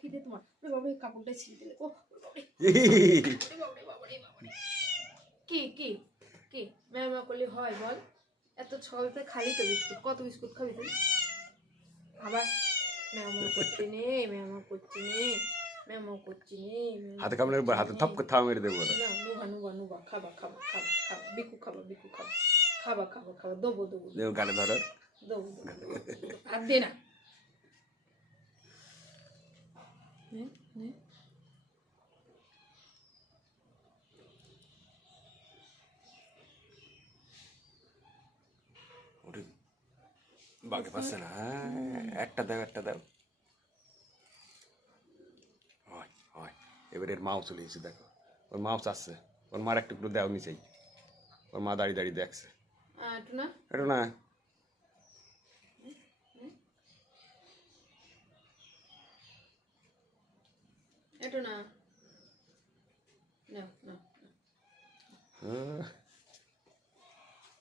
খিদে তোমার? ওরে বাবা, এই কাপড়টা ছিঁড়ে দিলে। ও বাবারে, বাবারে, বাবারে, বাবারে। কি কি কি ম্যামা করলে হয় বল? এত ছলতে খালি তো বিস্কুট, কত বিস্কুট খাবি তুই? আবার ম্যামা করতে নে, ম্যামা করতে নে, ম্যামা করতে নে, হাতে কামড়ে হাতে থাপ করে থাপ মেরে দেবো। না, নুবা নুবা নুবা, খাবা খাবা খাবা খাবা, বিকু খাবা বিকু খাবা, খাবা খাবা খাবা, দেবো দেবো দেবো গানে ধরো। দেবো দেবো, আর দে না। নে নে, ওরে বাগে পাচ্ছে না। একটা দাও একটা দাও। হয় হয়, এবার এর মাও চলে এসেছে, দেখো ওর মাও চাচ্ছে। ওর মার একটু একটু দেও নিচেই। ওর মা দাঁড়িয়ে দাঁড়িয়ে দেখছে। একটু না, একটু না। একটু না, না না।